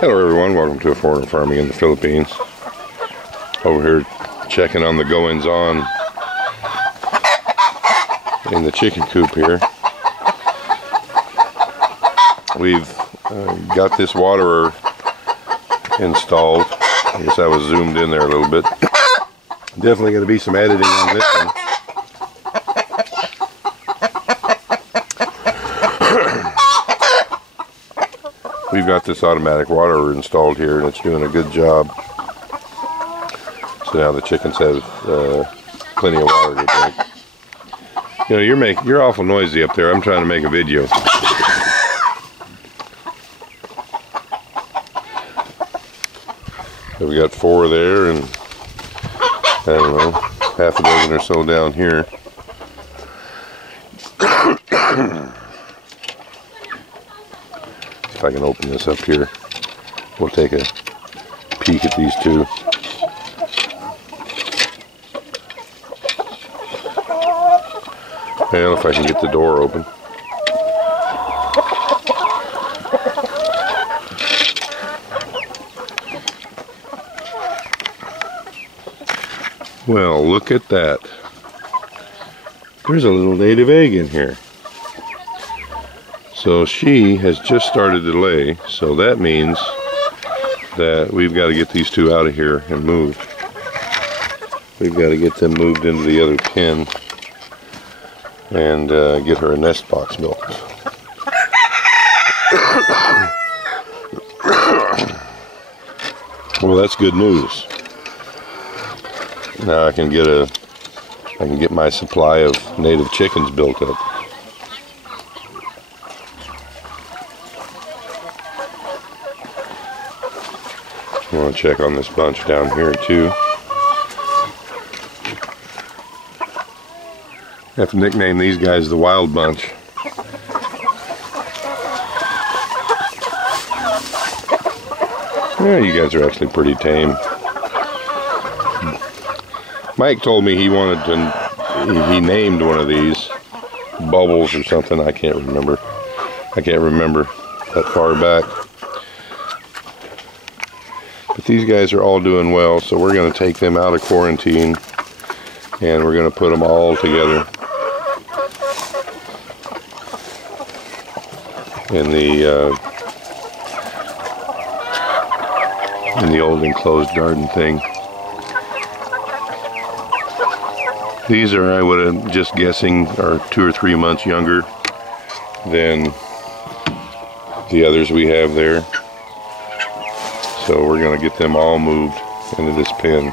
Hello everyone, welcome to A Foreigner Farming in the Philippines. Over here checking on the goings on in the chicken coop here. We've got this waterer installed. I guess I was zoomed in there a little bit. Definitely going to be some editing on this one. We've got this automatic waterer installed here and it's doing a good job. So now the chickens have plenty of water to drink. You know, you're awful noisy up there. I'm trying to make a video. So we got 4 there and I don't know, half a dozen or so down here. If I can open this up here, we'll take a peek at these two. Well, if I can get the door open. Well, look at that. There's a little native egg in here. So she has just started to lay, so that means that we've got to get these two out of here and moved. We've got to get them moved into the other pen and get her a nest box built. Well, that's good news. Now I can get my supply of native chickens built up. I want to check on this bunch down here too. I have to nickname these guys the Wild Bunch. Yeah, you guys are actually pretty tame. Mike told me he wanted to, he named one of these Bubbles or something. I can't remember. I can't remember that far back. But these guys are all doing well, so we're going to take them out of quarantine and we're going to put them all together in the old enclosed garden thing. These are, I would have just guessing, are 2 or 3 months younger than the others we have there. So we're going to get them all moved into this pen.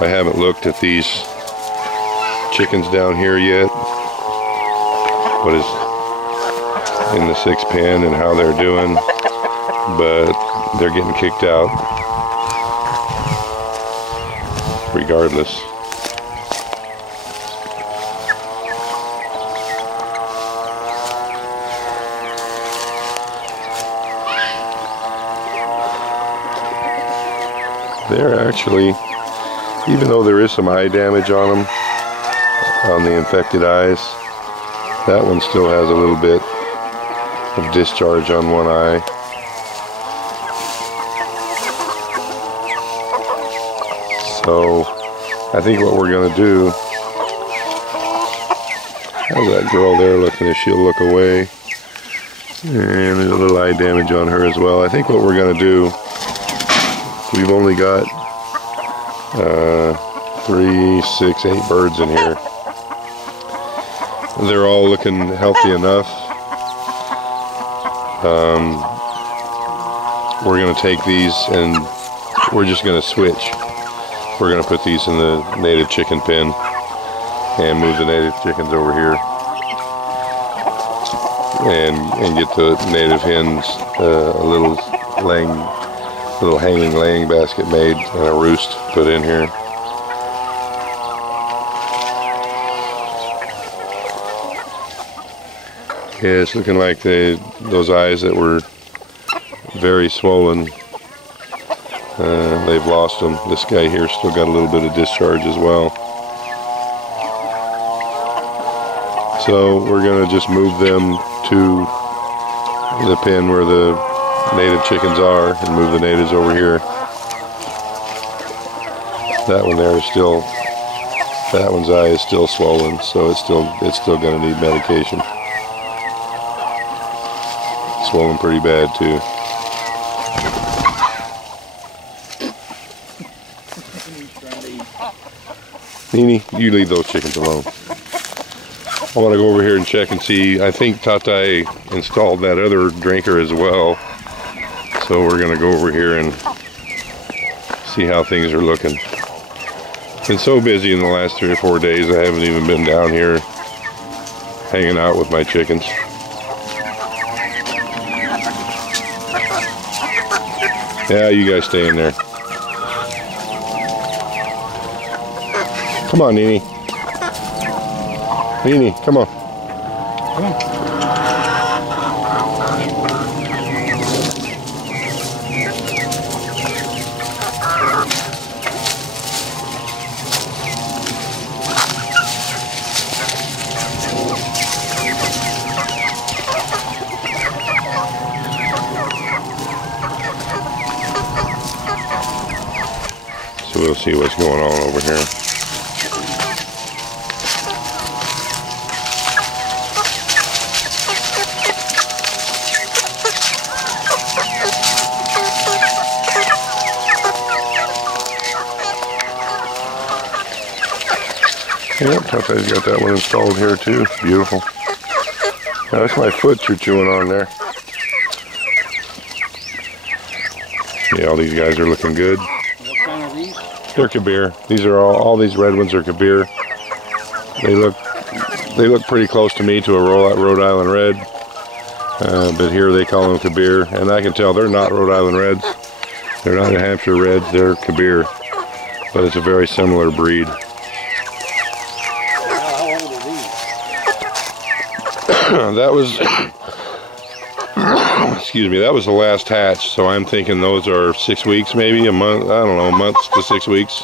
I haven't looked at these chickens down here yet. What is in the 6 pen and how they're doing, but they're getting kicked out regardless. They're actually, even though there is some eye damage on them, on the infected eyes, that one still has a little bit of discharge on one eye. So I think what we're going to do, how's that girl there looking? If she'll look away, and there's a little eye damage on her as well. I think what we're going to do, we've only got 3, 6, 8 birds in here. They're all looking healthy enough. We're going to take these and we're just going to switch. We're going to put these in the native chicken pen and move the native chickens over here and get the native hens a little hanging laying basket made and a roost put in here. Yeah, it's looking like those eyes that were very swollen, they've lost them. This guy here still got a little bit of discharge as well. So we're going to just move them to the pen where the native chickens are and move the natives over here. That one there is still, that one's eye is still swollen, so it's still going to need medication. Swollen pretty bad too. Nini, you leave those chickens alone. I want to go over here and check and see. I think Tatai installed that other drinker as well. So we're going to go over here and see how things are looking. Been so busy in the last 3 or 4 days, I haven't even been down here hanging out with my chickens. Yeah, you guys stay in there. Come on, Nini. Nini, come on. Come on. So we'll see what's going on over here. Yep, Tatai's got that one installed here too. Beautiful. Now, that's my foot you're chewing on there. Yeah, all these guys are looking good. What kind are these? They're Kabir. These are all these red ones are Kabir. They look pretty close to me to a Rhode Island Red. But here they call them Kabir, and I can tell they're not Rhode Island Reds. They're not New Hampshire Reds, they're Kabir. But it's a very similar breed. That was, excuse me, that was the last hatch, so I'm thinking those are 6 weeks, maybe a month, I don't know, months to 6 weeks.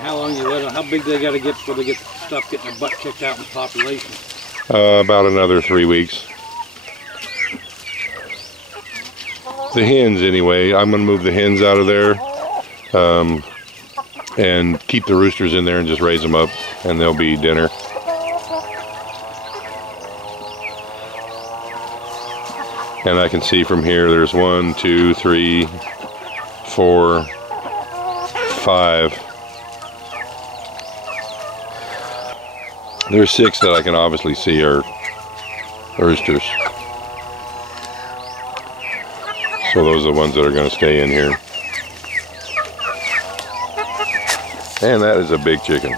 How long you let them, how big they got to get before they get stop getting their butt kicked out in the population? About another 3 weeks. The hens, anyway, I'm going to move the hens out of there and keep the roosters in there and just raise them up, and they'll be dinner. And I can see from here there's 1, 2, 3, 4, 5. There's 6 that I can obviously see are roosters. So those are the ones that are going to stay in here. And that is a big chicken.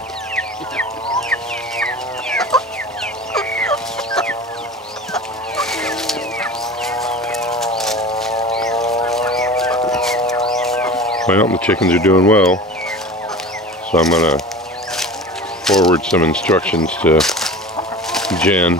Well, the chickens are doing well, so I'm going to forward some instructions to Jen.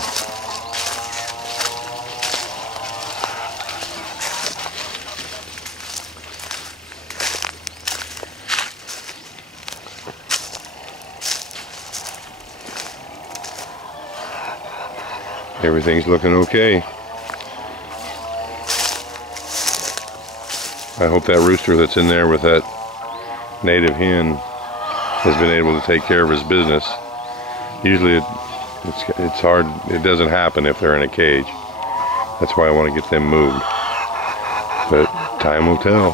Everything's looking okay. I hope that rooster that's in there with that native hen has been able to take care of his business. Usually it's hard, it doesn't happen if they're in a cage. That's why I want to get them moved. But time will tell.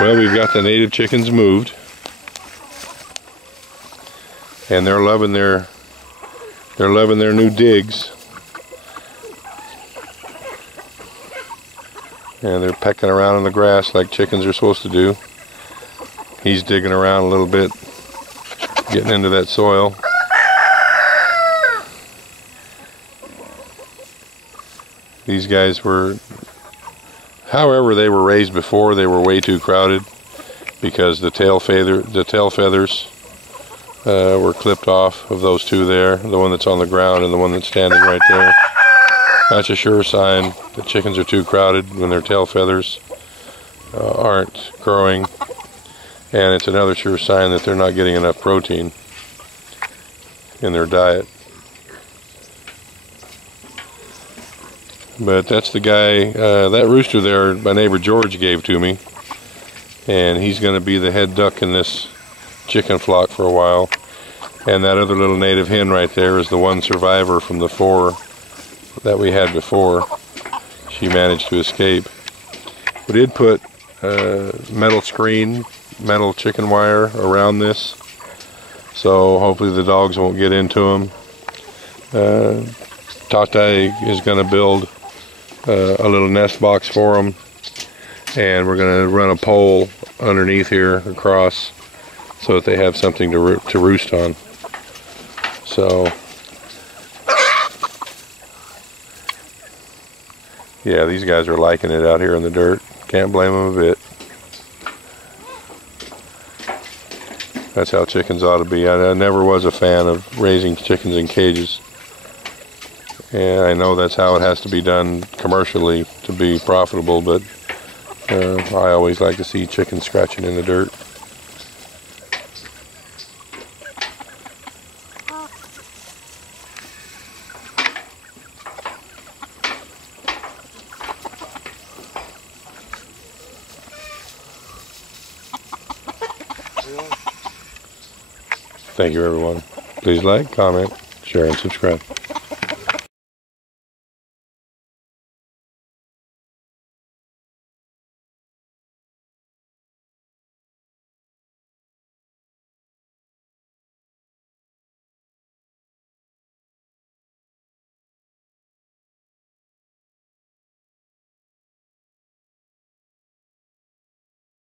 Well, we've got the native chickens moved. And they're loving their new digs. And they're pecking around in the grass like chickens are supposed to do. He's digging around a little bit, getting into that soil. These guys were, however they were raised before, they were way too crowded because the tail feathers were clipped off of those two there, the one that's on the ground and the one that's standing right there. That's a sure sign that chickens are too crowded when their tail feathers aren't growing, and it's another sure sign that they're not getting enough protein in their diet. But that's the guy, that rooster there, my neighbor George gave to me. And he's going to be the head duck in this chicken flock for a while. And that other little native hen right there is the one survivor from the 4 that we had before. She managed to escape. We did put metal screen, metal chicken wire around this, so hopefully the dogs won't get into them. Tati is going to build a little nest box for them, and we're going to run a pole underneath here across so that they have something to roost on. So yeah, these guys are liking it out here in the dirt. Can't blame them a bit. That's how chickens ought to be. I never was a fan of raising chickens in cages. And I know that's how it has to be done commercially to be profitable, but I always like to see chickens scratching in the dirt. Thank you, everyone. Please like, comment, share, and subscribe.